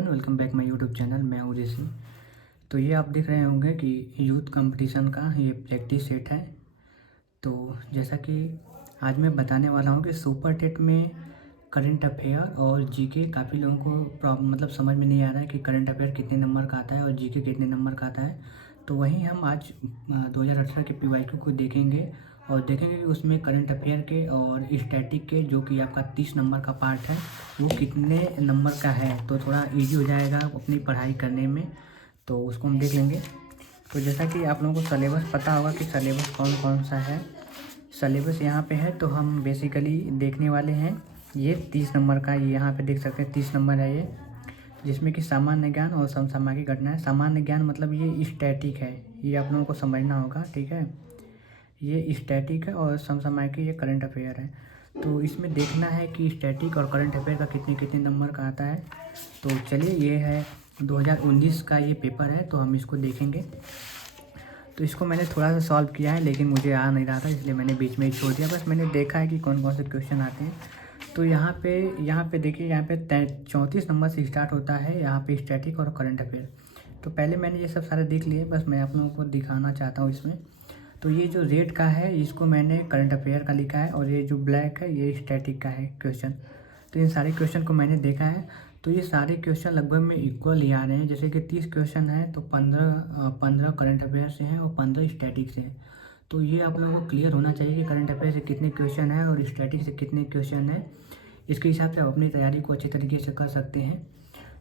Everyone, welcome back my YouTube channel. मैं हूँ ऋषि। तो ये आप देख रहे होंगे कि यूथ कंपटीशन का ये प्रैक्टिस सेट है। तो जैसा कि आज मैं बताने वाला हूँ कि सुपर टेट में करंट अफेयर और जीके काफ़ी लोगों को प्रॉब्लम मतलब समझ में नहीं आ रहा है कि करंट अफेयर कितने नंबर का आता है और जीके कितने नंबर का आता है। तो वहीं हम आज 2018 के पीवाईक्यू को देखेंगे और देखेंगे कि उसमें करंट अफेयर के और स्टैटिक के जो कि आपका 30 नंबर का पार्ट है वो कितने नंबर का है। तो थोड़ा इजी हो जाएगा अपनी पढ़ाई करने में, तो उसको हम देख लेंगे। तो जैसा कि आप लोगों को सलेबस पता होगा कि सलेबस कौन कौन सा है। सलेबस यहाँ पे है, तो हम बेसिकली देखने वाले हैं ये 30 नंबर का। ये यहाँ पे देख सकते हैं 30 नंबर है ये, जिसमें कि सामान्य ज्ञान और समसामयिक घटनाएं। सामान्य ज्ञान मतलब ये स्टैटिक है, ये आप लोगों को समझना होगा, ठीक है। ये स्टैटिक है और समसामयिक ये करंट अफेयर है। तो इसमें देखना है कि स्टैटिक और करंट अफेयर का कितने कितने नंबर का आता है। तो चलिए, ये है 2019 का ये पेपर है, तो हम इसको देखेंगे। तो इसको मैंने थोड़ा सा सॉल्व किया है, लेकिन मुझे आ नहीं रहा था, इसलिए मैंने बीच में ही छोड़ दिया। बस मैंने देखा है कि कौन कौन से क्वेश्चन आते हैं। तो यहाँ पे देखिए, यहाँ पे 34 नंबर से स्टार्ट होता है यहाँ पे स्टैटिक और करंट अफेयर। तो पहले मैंने ये सब सारे देख लिए, बस मैं आप लोगों को दिखाना चाहता हूँ इसमें। तो ये जो रेड का है इसको मैंने करंट अफेयर का लिखा है, और ये जो ब्लैक है ये स्टैटिक का है क्वेश्चन। तो इन सारे क्वेश्चन को मैंने देखा है। तो ये सारे क्वेश्चन लगभग में इक्वल ही आ रहे हैं। जैसे कि 30 क्वेश्चन है तो 15 करंट अफेयर से हैं और 15 स्टैटिक से हैं। तो ये आप लोगों को क्लियर होना चाहिए कि करंट अफेयर से कितने क्वेश्चन है और स्टैटिक से कितने क्वेश्चन है। इसके हिसाब से आप अपनी तैयारी को अच्छे तरीके से कर सकते हैं।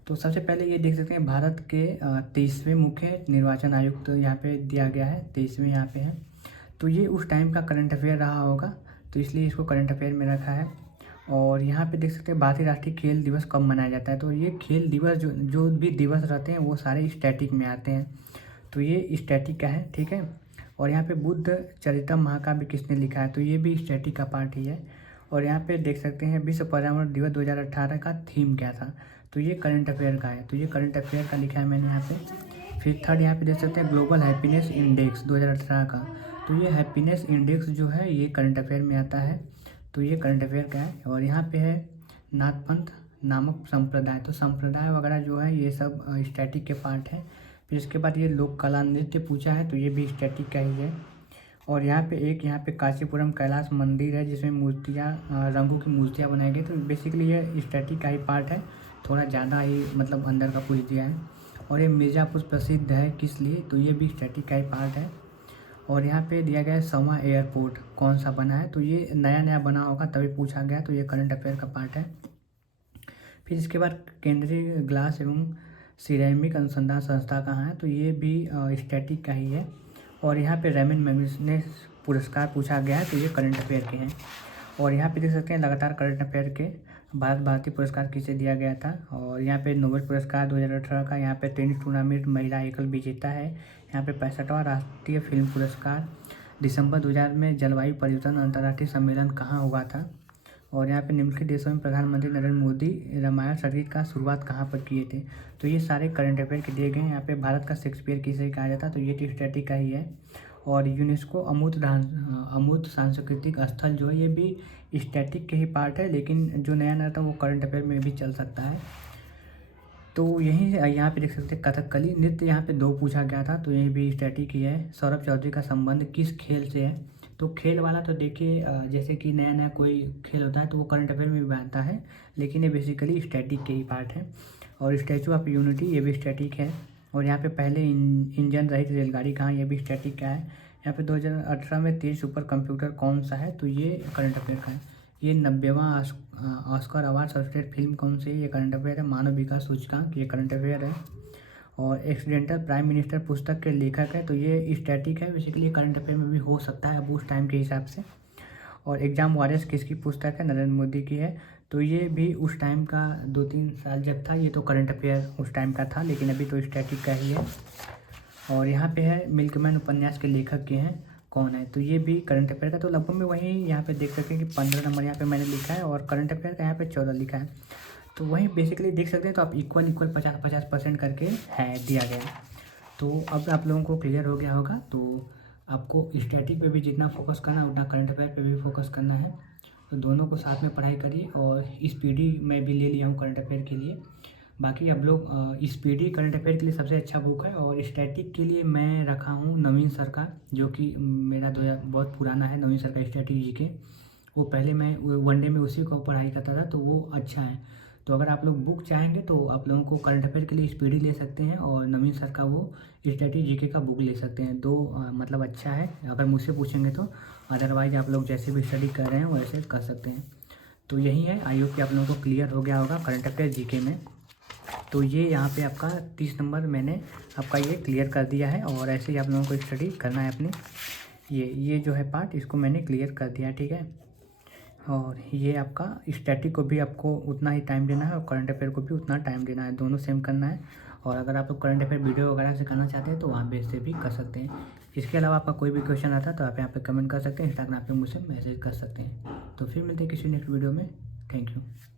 तो सबसे पहले ये देख सकते हैं, भारत के 23वें मुख्य निर्वाचन आयुक्त तो यहाँ पे दिया गया है, 23वें यहाँ पे है। तो ये उस टाइम का करंट अफेयर रहा होगा, तो इसलिए इसको करंट अफेयर में रखा है। और यहाँ पे देख सकते हैं भारतीय राष्ट्रीय खेल दिवस कब मनाया जाता है। तो ये खेल दिवस जो जो भी दिवस रहते हैं वो सारे स्टैटिक में आते हैं। तो ये स्टैटिक का है, ठीक है। और यहाँ पे बुद्ध चरितम महाकाव्य किसने लिखा है, तो ये भी स्टैटिक का पार्ट ही है। और यहाँ पे देख सकते हैं विश्व पर्यावरण दिवस 2018 का थीम क्या था, तो ये करंट अफेयर का है। तो ये करंट अफेयर का लिखा है मैंने यहाँ पे। फिर थर्ड यहाँ पे देख सकते हैं ग्लोबल हैप्पीनेस इंडेक्स 2018 का। तो ये हैप्पीनेस इंडेक्स जो है ये करंट अफेयर में आता है, तो ये करंट अफेयर का है। और यहाँ पे है नाथपंथ नामक संप्रदाय, तो संप्रदाय वगैरह जो है ये सब स्टैटिक के पार्ट है। फिर इसके बाद ये लोक कला नृत्य पूछा है, तो ये भी स्टैटिक का ही है। और यहाँ पे कांचीपुरम कैलाश मंदिर है जिसमें मूर्तियाँ रंगों की मूर्तियाँ बनाई गई, तो बेसिकली ये स्टैटिक का ही पार्ट है, थोड़ा ज़्यादा ही मतलब अंदर का पूछ दिया है। और ये मिर्ज़ापुर प्रसिद्ध है किस लिए, तो ये भी स्टैटिक का ही पार्ट है। और यहाँ पे दिया गया है समा एयरपोर्ट कौन सा बना है, तो ये नया नया बना होगा तभी पूछा गया, तो ये करंट अफेयर का पार्ट है। फिर इसके बाद केंद्रीय ग्लास एवं सिरेमिक अनुसंधान संस्था कहाँ है, तो ये भी स्टैटिक का ही है। और यहाँ पे रेमन मैग्सेसे पुरस्कार पूछा गया है, तो ये करंट अफेयर के हैं। और यहाँ पे देख सकते हैं लगातार करंट अफेयर के भारत भारती पुरस्कार किसे दिया गया था। और यहाँ पे नोबेल पुरस्कार 2018 का, यहाँ पे टेनिस टूर्नामेंट महिला एकल विजेता है। यहाँ पे 65वां राष्ट्रीय फिल्म पुरस्कार। दिसंबर 2000 में जलवायु परिवर्तन अंतर्राष्ट्रीय सम्मेलन कहाँ हुआ था। और यहाँ पे निम्नलिखित देशों में प्रधानमंत्री नरेंद्र मोदी रामायण संगीत का शुरुआत कहाँ पर किए थे। तो ये सारे करंट अफेयर के दिए गए हैं। यहाँ पे भारत का शेक्सपियर किसे कहा जाता है, तो ये तो स्टैटिक का ही है। और यूनेस्को अमूर्त सांस्कृतिक स्थल जो है ये भी स्टैटिक के ही पार्ट है, लेकिन जो नया नया था वो करंट अफेयर में भी चल सकता है। तो यहीं यहाँ पे देख सकते हैं कथकली नृत्य, यहाँ पे 2 पूछा गया था, तो ये भी स्टैटिक ही है। सौरभ चौधरी का संबंध किस खेल से है, तो खेल वाला तो देखिए जैसे कि नया नया कोई खेल होता है तो वो करंट अफेयर में भी आता है, लेकिन ये बेसिकली स्टैटिक के ही पार्ट है। और स्टैचू ऑफ यूनिटी ये भी स्टैटिक है। और यहाँ पे पहले इंजन रहित रेलगाड़ी कहाँ, ये भी स्टैटिक का है। यहाँ पे 2018 में तेज सुपर कंप्यूटर कौन सा है, तो ये करंट अफेयर का है। ये 90वां ऑस्कर अवार्ड सर्टिफिकेट फिल्म कौन सी है, ये करंट अफेयर है। मानव विकास सूचकांक ये करंट अफेयर है। और एक्सीडेंटल प्राइम मिनिस्टर पुस्तक के लेखक है, तो ये स्टैटिक है, बेसिकली ये करंट अफेयर में भी हो सकता है अब उस टाइम के हिसाब से। और एग्जाम वॉरियर्स किसकी पुस्तक है, नरेंद्र मोदी की है। तो ये भी उस टाइम का 2-3 साल जब था ये तो करंट अफेयर उस टाइम का था, लेकिन अभी तो स्टैटिक का ही है। और यहाँ पे है मिल्कमैन उपन्यास के लेखक के हैं कौन है, तो ये भी करंट अफेयर का। तो लगभग में वही यहाँ पे देख सकते हैं कि 15 नंबर यहाँ पे मैंने लिखा है और करंट अफेयर का यहाँ पे 14 लिखा है। तो वही बेसिकली देख सकते हैं, तो आप इक्वल 50-50% करके है दिया गया है। तो अब आप लोगों को क्लियर हो गया होगा। तो आपको स्टैटिक पे भी जितना फोकस करना है उतना करंट अफेयर पे भी फोकस करना है। तो दोनों को साथ में पढ़ाई करिए। और इस पीडी मैं भी ले लिया हूँ करंट अफेयर के लिए, बाकी आप लोग स्पीडी करंट अफेयर के लिए सबसे अच्छा बुक है, और स्टैटिक के लिए मैं रखा हूँ नवीन सर का, जो कि मेरा बहुत पुराना है। नवीन सर का स्टैटिक जीके, वो पहले मैं वनडे में उसी को पढ़ाई करता था, तो वो अच्छा है। तो अगर आप लोग बुक चाहेंगे तो आप लोगों को करंट अफेयर के लिए स्पीडी ले सकते हैं, और नवीन सर का वो स्टैटिक जीके का बुक ले सकते हैं। दो मतलब अच्छा है अगर मुझसे पूछेंगे तो। अदरवाइज आप लोग जैसे भी स्टडी कर रहे हैं वैसे कर सकते हैं। तो यही है, आई होप कि आप लोगों को क्लियर हो गया होगा करंट अफेयर जीके में। तो ये यहाँ पे आपका 30 नंबर मैंने आपका ये क्लियर कर दिया है, और ऐसे ही आप लोगों को स्टडी करना है अपनी। ये जो है पार्ट, इसको मैंने क्लियर कर दिया, ठीक है। और ये आपका स्टैटिक को भी आपको उतना ही टाइम देना है, और करंट अफेयर को भी उतना टाइम देना है, दोनों सेम करना है। और अगर आप लोग करंट अफेयर वीडियो वगैरह से करना चाहते हैं तो वहाँ पे से भी कर सकते हैं। इसके अलावा आपका कोई भी क्वेश्चन आता है तो आप यहाँ पे कमेंट कर सकते हैं, इंस्टाग्राम पे मुझसे मैसेज कर सकते हैं। तो फिर मिलते हैं किसी नेक्स्ट वीडियो में। Thank you.